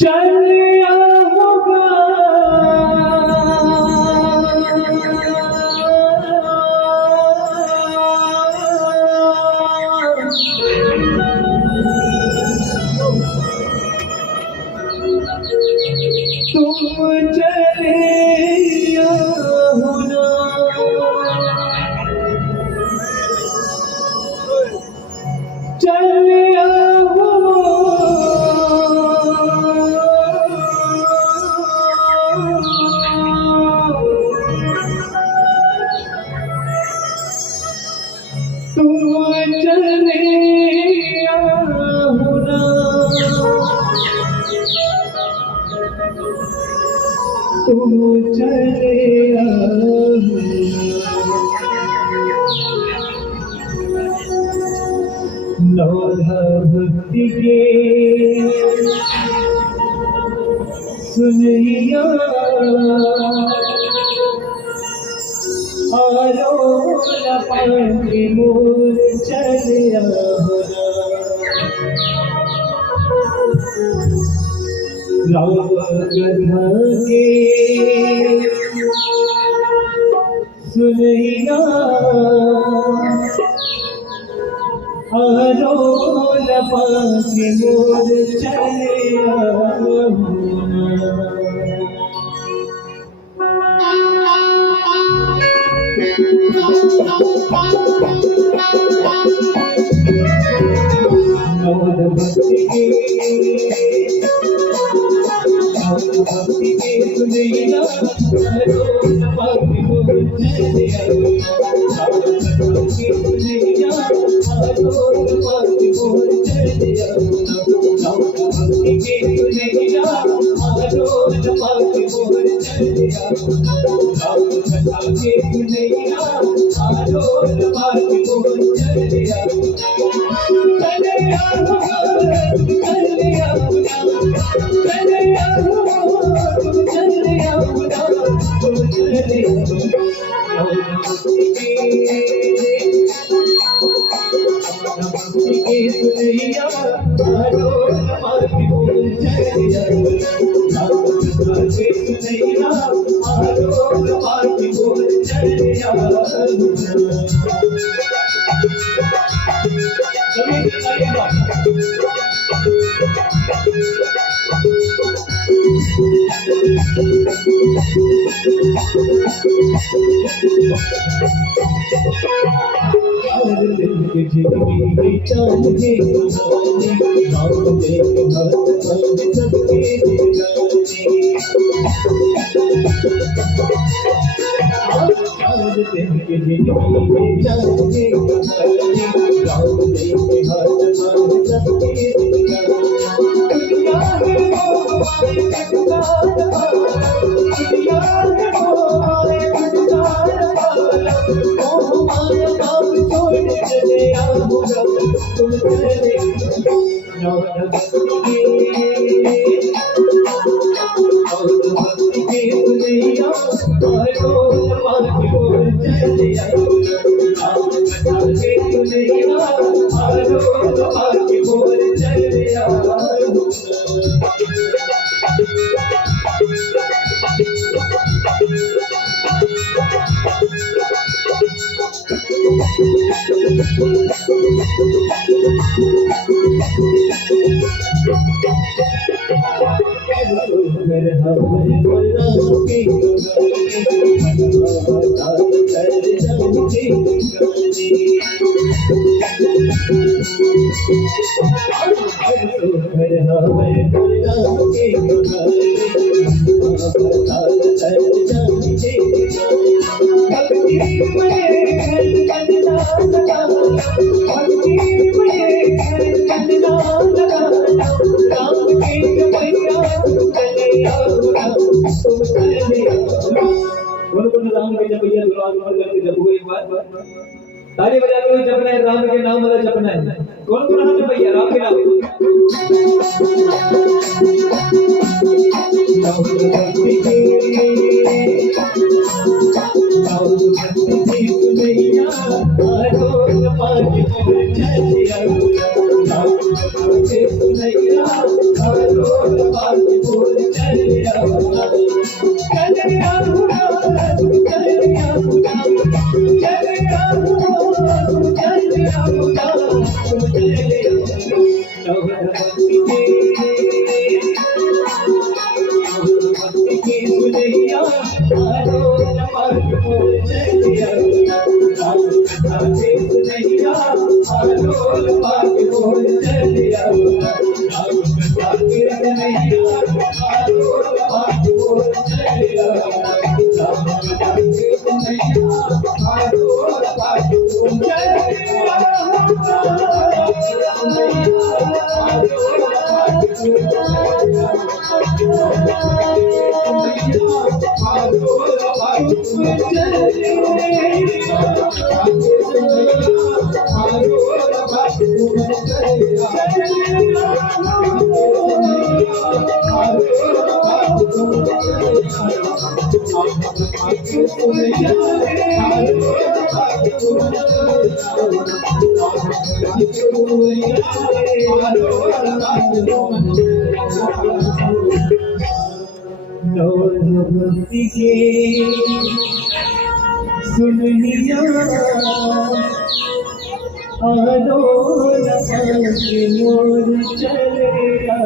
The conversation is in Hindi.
चलिया होगा तुम चलिया होना चलिया तुम चलिया होना तुम चलिया नौधा भक्ति के सुनिया आलोल पानी मोर चलिया होना राम गधा के सुनिया आलोल पानी मोर चलिया होना नौध भक्ति के सुनिया आलोल पानी मोर चलिया सुनिया आलोल पानी मोर चलिया भक्ति के सुनिया आलोल पानी मोर चलिया कथा के सुनिया आलोल पानी मोर चलिया चलिया चलिया चलिया चलिया सुनिया आलोल पानी मोर चलिया सुनिया आलोल पानी मोर चलिया हर दिन के जिंदगी चांद के गुजारे राम देख भक्त मन सबके दिलाने हर दिन के जिंदगी चांद के गुजारे राम देख भक्त मन सबके दिलाने दुनिया है वो हमारे किरदार दुनिया है वो हमारे किरदार ओ हमारा नाम छोड़ चले आओगा तुम चले नौध भक्ति के सुनिया आलोल पानी मोर चलिया कथा के सुनिया आलोल पानी मोर चलिया राम के जपैया दुलार उमर करके जपो एक बार ताली बजा के जपना है राम के नाम वाला जपना है कौन कौन हाथ जपैया राम के नाम भक्ति के सुनैया नैया आलो पाक मोर चलिया राम कथा देख नैया आलो पाक मोर चलिया राम कथा देख नैया आलो पाक मोर चलिया राम कथा देख नैया आलो पाक मोर चलिया भक्ति के सुन लिया आलो मोर चलेगा।